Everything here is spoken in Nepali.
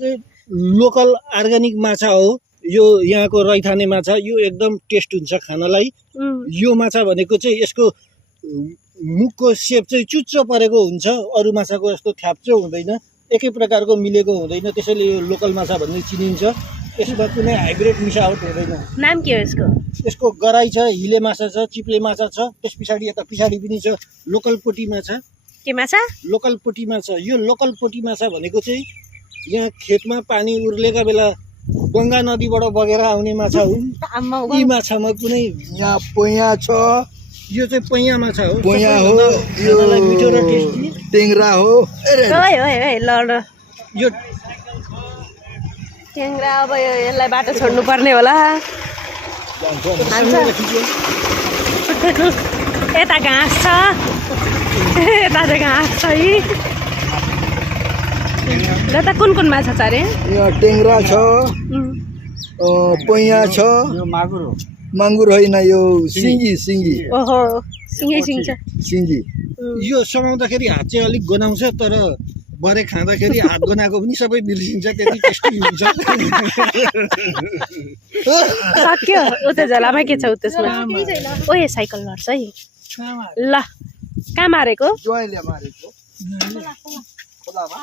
लोकल अर्ग्यानिक माछा हो यो यहाँको रैथाने माछा यो एकदम टेस्ट हुन्छ खानलाई यो माछा भनेको चाहिँ यसको मुखको सेप चाहिँ चुच्चो परेको हुन्छ अरू माछाको जस्तो थ्याप्चो हुँदैन एकै प्रकारको मिलेको हुँदैन त्यसैले यो लोकल माछा भन्ने चिनिन्छ यसमा कुनै हाइब्रिड मिसावट हुँदैन नाम के हो यसको यसको गराई छ हिले माछा छ चिप्ले माछा छ त्यस पछाडि यता पछाडि पनि छ लोकल पोटी माछा के माछा लोकल पोटी माछा यो लोकल पोटी माछा भनेको चाहिँ यहाँ खेतमा पानी उर्लेका बेला गङ्गा नदीबाट बगेर आउने माछा हुन् यी माछामा कुनै यहाँ पोया छ यो चाहिँ पैया माछा हो पोया हो यो मिठो र टेस्टी टेङ्ग्रा हो ल यो ट्याङ्ग्रा अब यसलाई बाटो छोड्नु पर्ने होला यता घाँस छ यता चाहिँ घाँस छ है यता कुन कुन माछा छ अरे यहाँ टेङ्ग्रा छ पोया छ यो मागुर हो माङ्गुर होइन यो सिङ्गी सिङ्गी ओहो सिङ्गै सिङ छ सिङ्गी यो समाउँदाखेरि हात चाहिँ अलिक गनाउँछ तर बरे खाँदाखेरि हात गनाएको पनि सबै बिर्सिन्छ त्यति टेस्टी हुन्छ सक्यो उता झलामा के छ त्यसमा ओए साइकल लड्छ है ल कहाँ मारेको ज्वाइँले मारेको खोलामा